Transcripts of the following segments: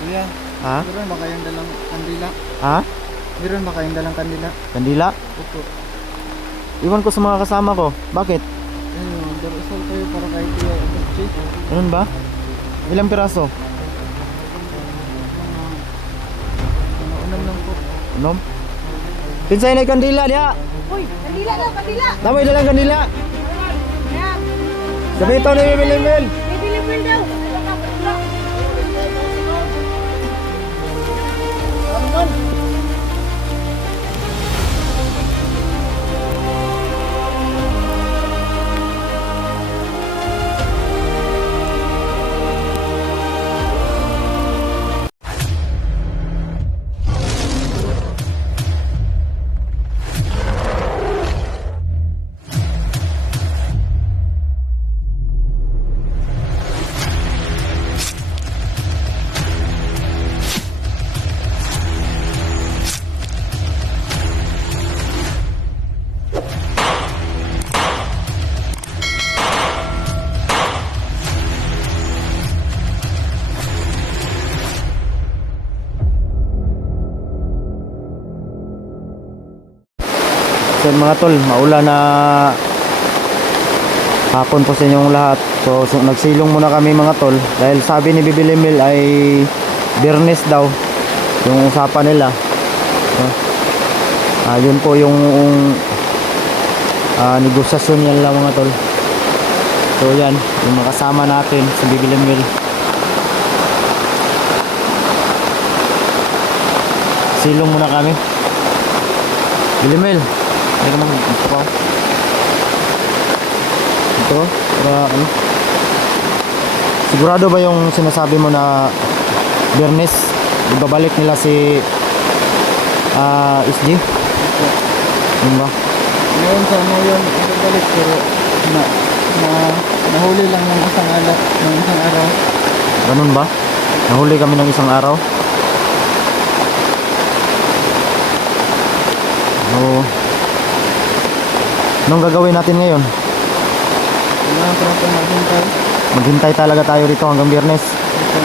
Kuya, Ha? meron ba kayong dalang kandila? Ha? Meron ba kayong dalang kandila? Kandila? Opo. Iwan ko sa mga kasama ko. Bakit? Ayun, darasal kayo para kay Kuya Otochi. Ganun ba? Ilang piraso? Unam lang po. Unom? Pinsay na kandila niya. Uy, kandila na, kandila. Damay dalang kandila. Yan. Sabi ito ni Bilimil. May deliver daw. So mga tol, maulan na hapon po sa inyong lahat. So nagsilong muna kami mga tol. Dahil sabi ni Bibilimil ay Biyernes daw yung usapan nila. So, yun po yung negosasyon yan lang mga tol. So yan, yung makasama natin sa Bibilimil. Silong muna kami. Bilimil, hindi naman ito pa. Ito, para ano? Sigurado ba yung sinasabi mo na Biyernes, ibabalik nila si SG? Ano ba? Ngayon sa ano yun, ibabalik pero nahuli lang ng isang araw. Ganun ba? Nahuli kami ng isang araw? Oo. Anong gagawin natin ngayon? Kailangan ko natin maghintay. Maghintay talaga tayo rito hanggang Biyernes. Opo.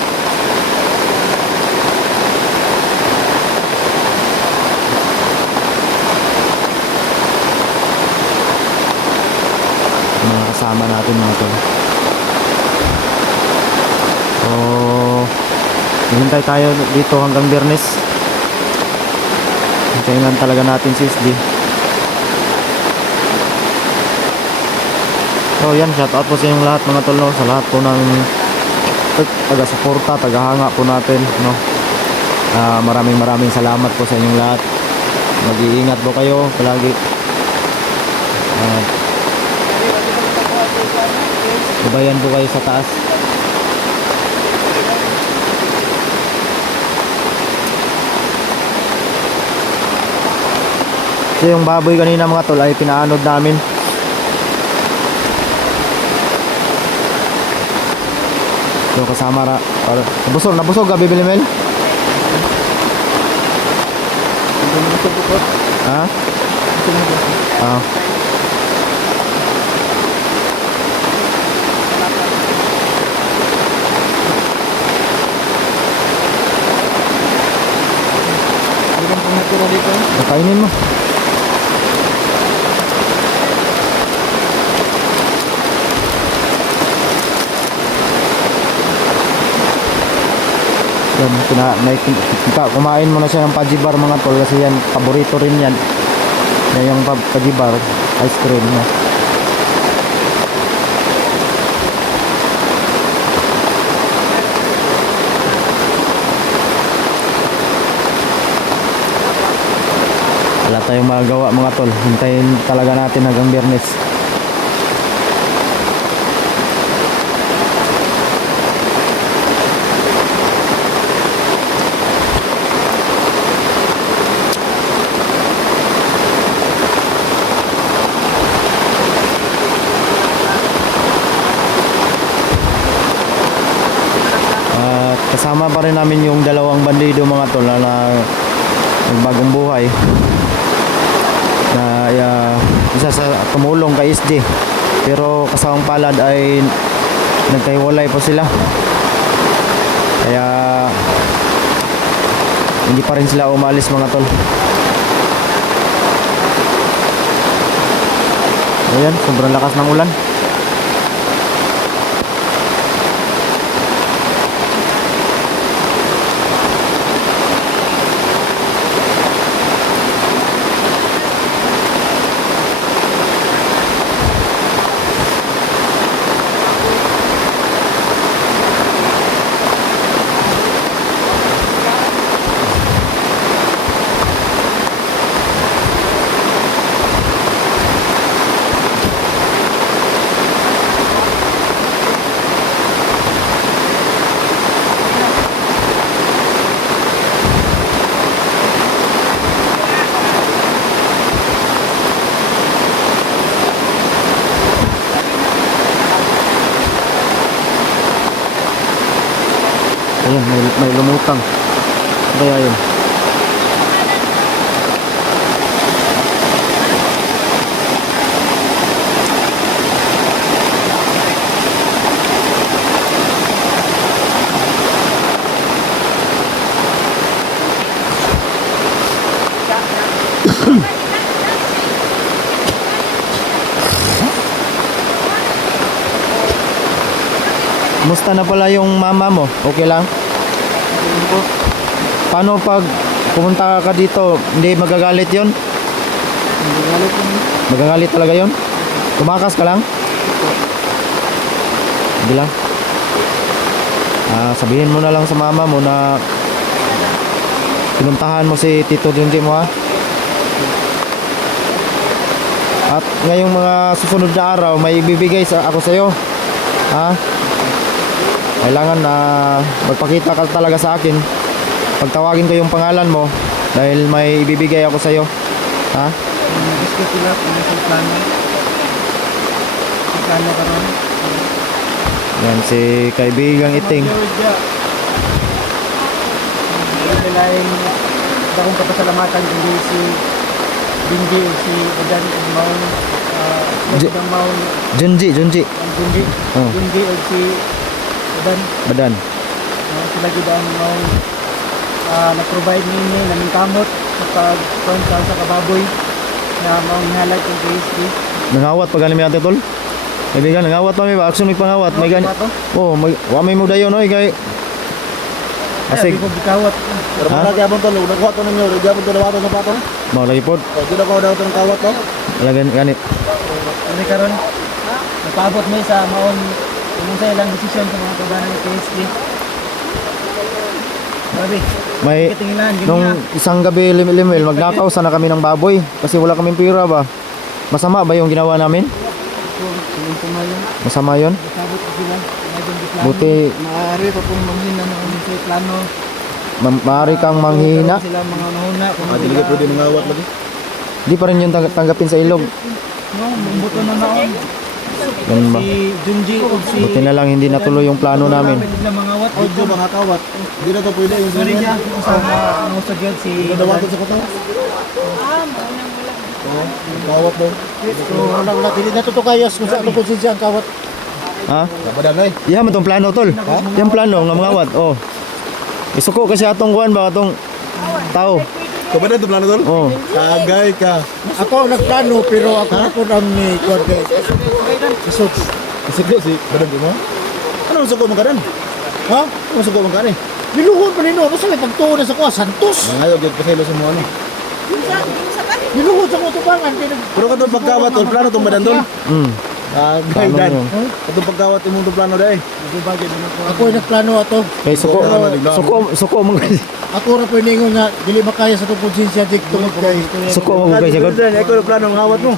Mga kasama natin mga tol. So, maghintay tayo dito hanggang Biyernes. Hintayin lang talaga natin si SG. So yan, shoutout po sa inyong lahat mga tol, no? Sa lahat po ng taga-suporta, taga-hanga po natin, no? Maraming salamat po sa inyong lahat. Mag-iingat po kayo palagi. Babayan po kayo sa taas. So yung baboy kanina mga tol ay pinaanod namin. So kasama nabusog ka Bibilimil? Ha? Hindi kang pumatira dito. Nakainin mo. Yan, kumain mo na siya ng pajibar mga tol kasi yan, paborito rin yan. Yan yung pajibar, ice cream niya. Wala tayong magagawa mga tol, hintayin talaga natin hanggang Biyernes. Kasama pa rin namin yung dalawang bandido mga tol na nagbagong buhay na isa sa tumulong kay SD, pero kasawang palad ay nagkahiwalay po sila, kaya Hindi pa rin sila umalis mga tol. Ayan, sobrang lakas ng ulan. Ayan, may lumutang. Ano kaya yun? Musta na pala yung mama mo? Okay lang? Paano pag pumunta ka dito, hindi magagalit yon? Nagagalit ko. Magagalit talaga yon? Tumakas ka lang? Hindi lang. Sabihin mo na lang sa mama mo na pinuntahan mo si Tito Junji mo ha. At ngayong mga susunod na araw, may ibibigay ako sa iyo. Ha? Kailangan na magpakita ka talaga sa akin. Pagtawagin ko yung pangalan mo dahil may ibibigay ako sa iyo. Ha? Gusto sila kung sa plano. Sa plano ka ron. Yan si kaibigang Iting. Hindi laing dakong kapasalamatan kundi si Binji o si Adan Maun. Adan Maun. Junji. Binji. Oh. Binji o si Adan. Badan. Sila gid ang maun nag-provide ninyo naming kamot sa pag-control sa kababoy na maong highlight yung KSD. Nangawat pag galing mi ate tol. Kaibigan, nangawat pa mi ba? Action may pangawat. May gani. Oh, wa may mo dayon oy kay Kasi asig. ko gikawat. Pero Ha? malagi abang tol, nagkuha to ninyo, lagi abang tol wato sa patong. Mao lagi pod. O, di na ko daw itong kawat to. Lagan ganit. Ano karon? Napaabot mo sa maon yung sa ilang desisyon sa mga kabanan ng KSD. Grabe. May Katingilan, nung isang gabi limil magnakaw sana kami ng baboy kasi wala kaming pira ba. Masama ba yung ginawa namin? Yung tumayon, Masama yon. sabot ko sila. Medyo di plano. Buti Maaari pa pong manghina ng sa plano. maaari kang manghina. Sila mga mahuna. Kung Ah, di lagi pwede mangawat lagi. Di pa rin yung tanggapin sa ilog. No, buto na naon. Ganun ba? Si Junji o si Buti na lang hindi natuloy yung plano namin. Bigla mga wat. O, di mga kawat. Di na to pwede yung Sorry sinunod. niya. Usama ang usagyan si Di na wato sa patong. Kawat daw. So, wala dili na to kayas kung sa ano konsensya ang kawat. Ha? Nabadan ay. Iya mo tong plano tol. Yung plano nga mga wat. Oh. Isuko kasi atong kuan ba atong tao. Kabadan to plano tol? Oh. Agay ka. Ako nagplano pero ako po ang ni kuwan kay. Isot. Kasi ko si badan ko mo. Ano ang suko mo kadan? Ha? Ano ang suko mo kani? Niluhod pa nino ako sa may pagtuon na sa kuwa Santos. Nangayo gyud pasaylo sa mo ano. Niluhod sa ko tubangan kay Pero katong pagkawat tol, plano tong badan tol. Agay Plano dan. yun. Katong pagkawat imong tong plano dai. ako ay nagplano ato. Kay suko mo Ako ra po ningon nga dili makaya sa tong konsensya dik tungod kay suko mo kay sagod. Ikaw yung plano ng hawat mo.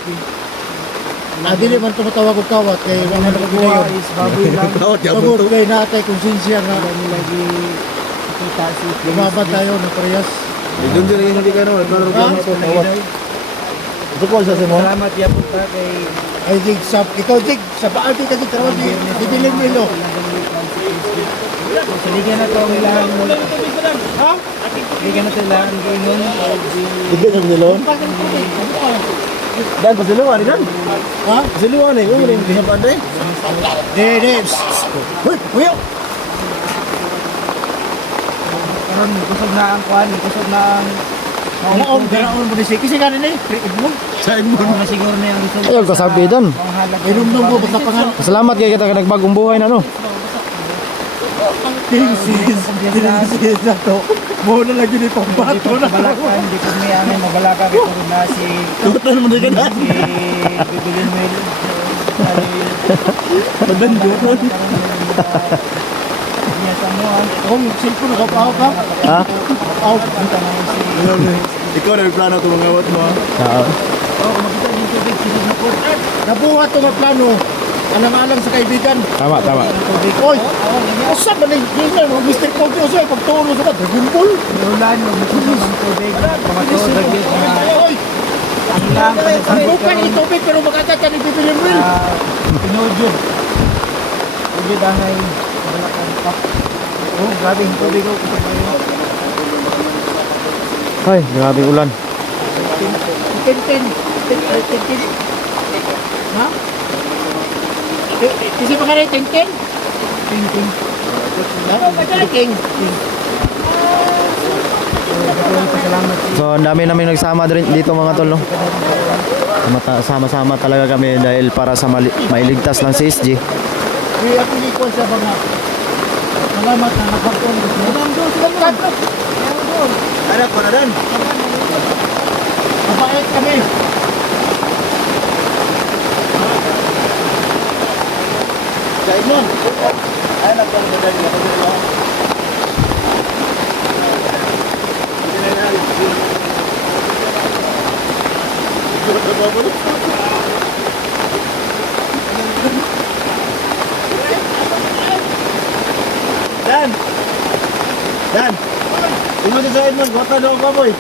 dili man tumatawag og kawat kay wala na pagdayon. Baboy lang. Kawat yapon Tungod to. kay naatay konsensya nga lagi kita si lumabad tayo ng parehas. Doon din hindi ka no, plano plano to kawat. Suko sa mo. Salamat yapon pa kay ay dig sa ikaw dig sa paagi ka dig karon dibilin nilo. Siligyan na to ang ilang ha? Siligyan na to ilang giingon Hindi na nilon. Dan pasiluan dan. ha? Pasiluan eh, ulo yung diha panday. De. Hoy, kuya. karon kusog na ang kuan, kusog na ang Ganaon, ganaon mo ni si. Kasi ganin eh. Edmond. Sa Edmond. na siguro na yung result. Ayun, kasabi doon. Inumdum ko basta pangalan. Salamat kay kita nagbagong buhay na no. Tinsis na to. Mo na lagi ni pambato na. Balakan, di ko may ano mabalaka kay ko na si Tuto naman na gana. Bibilin Will. Maganda ko. Niya sa mo ang Kung cellphone nakapaw ka. Ha? Nakapaw. Ikaw na may plano ito mga awat mo. Oo. oh, makita yung tubig sinod na po. Nabuhat ito nga plano. Alang-alang sa kaibigan. Tama, tama. Oy! Asa ba na yung mga Mr. Coffee o sa'yo pagtulo sa Dragon Ball? Ulan, magsusunod ng tubig. Mga to, dagit na Oy! ang lang Ang bukan itubig pero makagat ka ni Bibilin Will. pinudyo. Pinudyo dahil balakan pa. Oh, grabe yung tubig ko. Ay, grabe ulan. Tintin. Ha? Kasi pa ka rin, Tintin? Ting-ting. King. Pasalamat. So, ang dami namin nagsama dito mga tol, no? Sama-sama talaga kami dahil para sa mailigtas ng CSG. Kaya pinikon sa mga. Salamat na nakapon. Salamat. Harap ko na doon. Mabait kami. Sa Edmond. Ay, nagpapagdali na pagdali. Dan! Dan! Tingnan din sa Edmond, gota doon ka boy.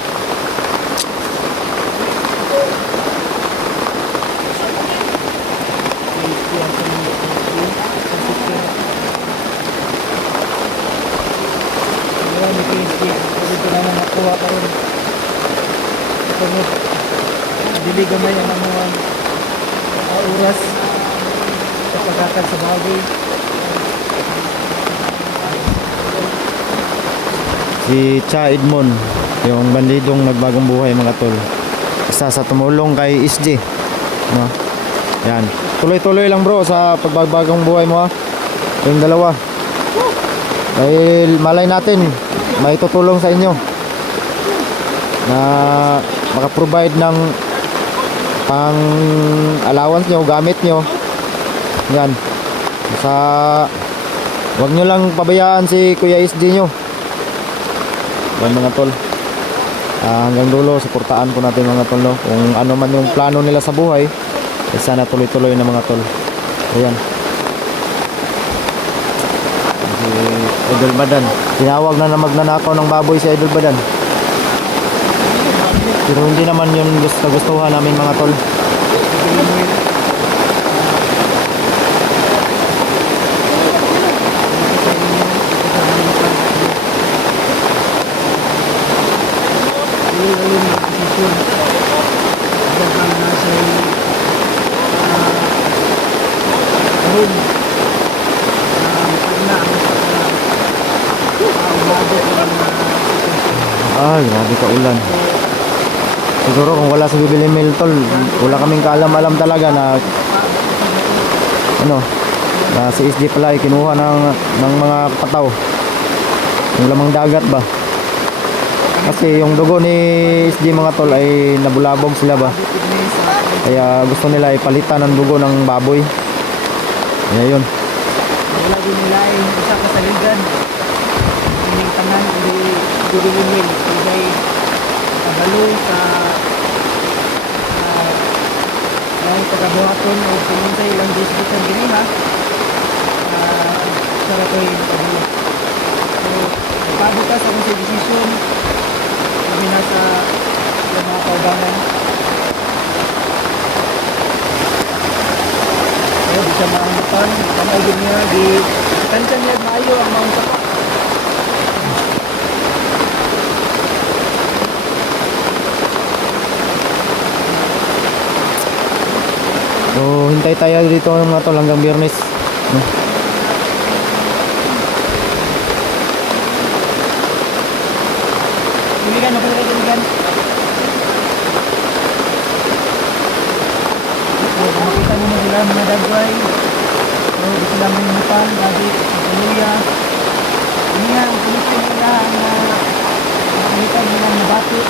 Ayan, may PSG. Dito naman nakuha pa rin. Ito mo. Dili gamay ang mga oras sa pagkakad sa bagay. Si Cha Edmond, yung bandidong nagbagong buhay mga tol. Isa sa tumulong kay SG. No? Yan. Tuloy-tuloy lang bro sa pagbagong buhay mo ha. Yung dalawa. Dahil malay natin, may tutulong sa inyo na makaprovide ng pang allowance nyo, gamit nyo. Yan. Sa wag nyo lang pabayaan si Kuya SG nyo. Yan mga tol. Hanggang dulo, suportaan po natin mga tol, no? Kung ano man yung plano nila sa buhay, sana tuloy-tuloy na mga tol. Ayan. Si Idol Badan. Tinawag na magnanakaw ng baboy si Idol Badan. Pero hindi naman yun gustuhan namin mga tol. Alin na posisyon. Dagang nasa room. Pag na ang umabot ng Ay, grabe ka ulan. Siguro kung wala sa Bibili Mill tol, wala kaming kaalam-alam talaga na ano, na si SG pala ay kinuha ng mga pataw. Yung lamang dagat ba? Kasi yung dugo ni SG mga tol ay nabulabog sila ba? Kaya gusto nila ipalitan ng dugo ng baboy. Kaya yun. wala din nila ay isa kasaligan. Yung tanan, hindi Bibilin. Hindi kabalo sa yung pagkabuhaton o pumunta ilang disputan din nila. Para ito yung kabalo. So, pabukas ako sa desisyon. Kami nasa mga kaubangan. Di siya maangutan, kamay din niya, di tansya niya maayo ang mga sapa. So, hintay tayo dito mga tol hanggang Biyernes. No? Diligan na po rin diligan. So, kung makita mo na sila mga dagway. So, gusto lang mo yung hupal, lagi, kaluya. Ini nga, ang Pilipin nila na makikita nila ng bati.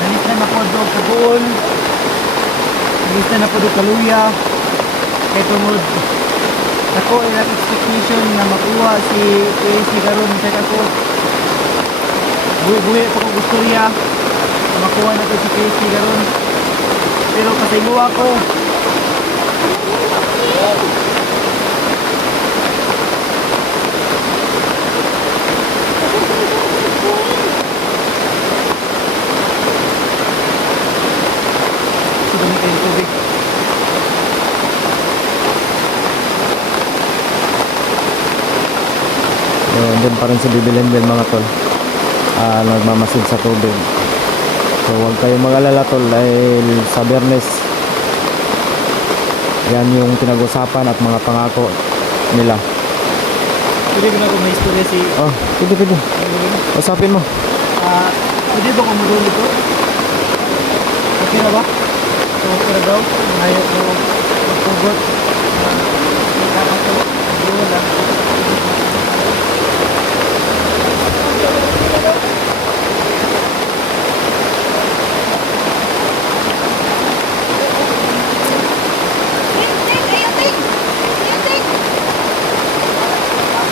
Nalis na po doon kagoon. Nalis na po doon kaluya. Kaya tungod, ako ay expectation na makuha si KC karon sa ako. Buhi pa ko gusto niya na makuha na to si KC karon. Pero kasinguha ko. So, gamit yung tubig. Doon pa rin si Bibilinbil mga tol. Nagmamasid sa tubig. So huwag kayong mag-alala tol dahil sa Bernes yan yung pinag-usapan at mga pangako nila. Pwede ko na kung may istorya si... Oh, pwede. Usapin mo. Pwede ba kung magulo ito? Okay na ba? So, okay na daw. Ngayon ko magpugot. Dapat ko magulo lang.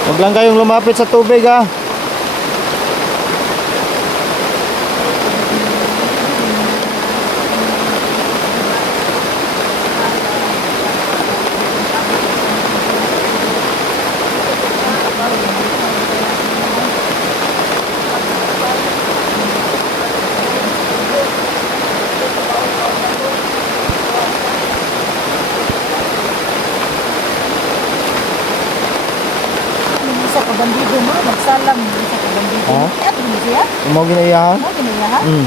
Huwag lang kayong lumapit sa tubig ha. Isa ka bandido mo, magsalam mo isa ka bandido. Ha? At mo siya? Mo ginaiyahan? Mo ginayahan? Mm.